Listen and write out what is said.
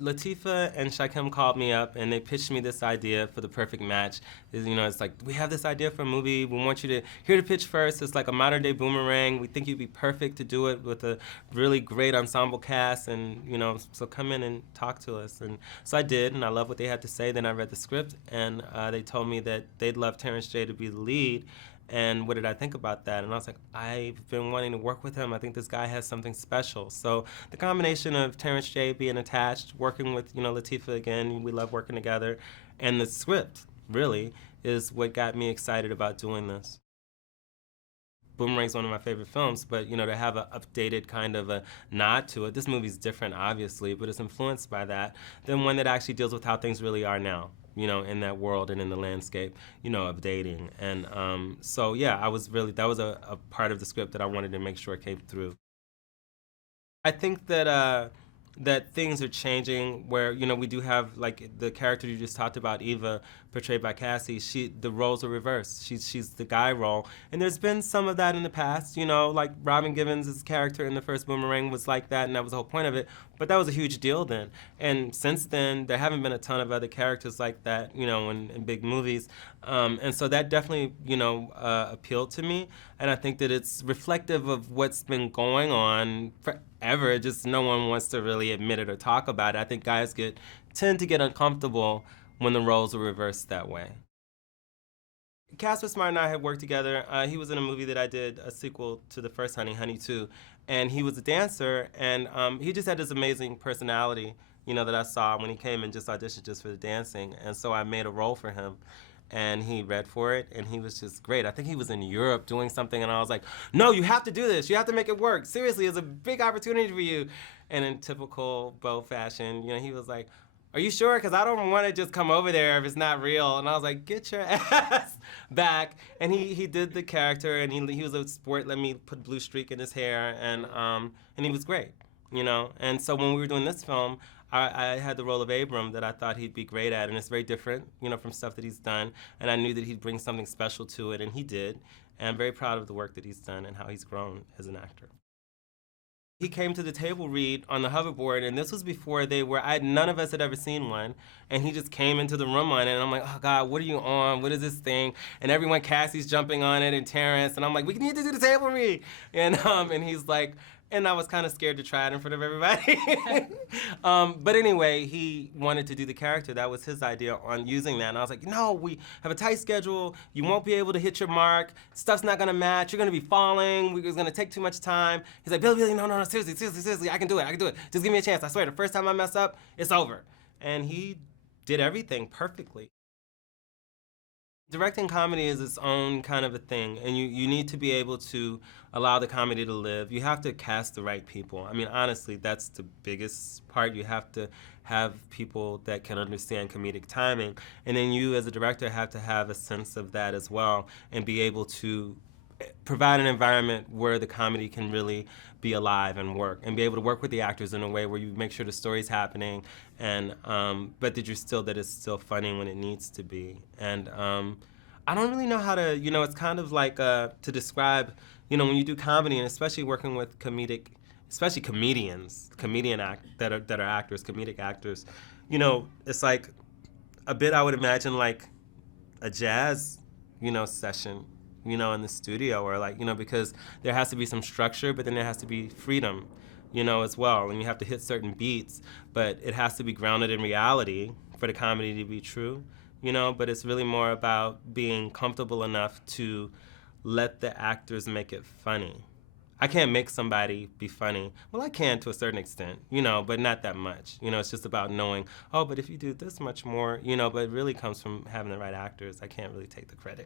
Latifah and Shakim called me up and they pitched me this idea for the perfect match. It's like, we have this idea for a movie. We want you to hear the pitch first. It's like a modern day Boomerang. We think you'd be perfect to do it with a really great ensemble cast, and so come in and talk to us. And so I did, and I loved what they had to say. Then I read the script, and they told me that they'd love Terrence J to be the lead. And what did I think about that? And I was like, I've been wanting to work with him. I think this guy has something special. So the combination of Terrence J being attached, working with Latifah again, we love working together, and the script really is what got me excited about doing this. Boomerang's one of my favorite films, but to have an updated kind of a nod to it. This movie's different, obviously, but it's influenced by that. Then one that actually deals with how things really are now, in that world and in the landscape, of dating. And so yeah, that was a part of the script that I wanted to make sure came through. I think that that things are changing where, we do have, like, the character you just talked about, Eva, portrayed by Cassie, the roles are reversed. She's the guy role. And there's been some of that in the past, like Robin Givens' character in the first Boomerang was like that, and that was the whole point of it. But that was a huge deal then. And since then, there haven't been a ton of other characters like that, in big movies. And so that definitely, appealed to me. And I think that it's reflective of what's been going on forever. Just no one wants to really admit it or talk about it. I think guys tend to get uncomfortable when the roles are reversed that way. Casper Smart and I had worked together. He was in a movie that I did, a sequel to the first Honey, Honey 2. And he was a dancer, and he just had this amazing personality, that I saw when he came and just auditioned just for the dancing. And so I made a role for him. And he read for it, and he was just great. I think he was in Europe doing something, and I was like, no, you have to do this. You have to make it work. Seriously, it's a big opportunity for you. And in typical Bo fashion, he was like, are you sure? Because I don't want to just come over there if it's not real. And I was like, get your ass back. And he did the character, and he was a sport, let me put blue streak in his hair, and he was great, And so when we were doing this film, I had the role of Abram that I thought he'd be great at, and it's very different, from stuff that he's done, and I knew that he'd bring something special to it, and he did, and I'm very proud of the work that he's done and how he's grown as an actor. He came to the table read on the hoverboard, and this was before none of us had ever seen one, and he just came into the room on it, and I'm like, oh God, what are you on? What is this thing? And everyone, Cassie's jumping on it, and Terrence, and I'm like, we need to do the table read. And he's like, and I was kind of scared to try it in front of everybody. But anyway, he wanted to do the character. That was his idea on using that. And I was like, no, we have a tight schedule. You won't be able to hit your mark. Stuff's not going to match. You're going to be falling. It's going to take too much time. He's like, Billy, no, seriously, I can do it. Just give me a chance. I swear, the first time I mess up, it's over. And he did everything perfectly. Directing comedy is its own kind of a thing, and you need to be able to allow the comedy to live. You have to cast the right people. I mean, honestly, that's the biggest part. You have to have people that can understand comedic timing, and then you as a director have to have a sense of that as well and be able to provide an environment where the comedy can really be alive and work, and be able to work with the actors in a way where you make sure the story's happening, and but that it's still funny when it needs to be. And I don't really know how to, it's kind of like to describe, when you do comedy, and especially working with especially comedians, that are actors, comedic actors, it's like a bit, I would imagine, like a jazz, session, in the studio, or like, because there has to be some structure, but then there has to be freedom, as well. And you have to hit certain beats, but it has to be grounded in reality for the comedy to be true, but it's really more about being comfortable enough to let the actors make it funny. I can't make somebody be funny. Well, I can to a certain extent, but not that much. It's just about knowing, oh, but if you do this much more, but it really comes from having the right actors. I can't really take the credit.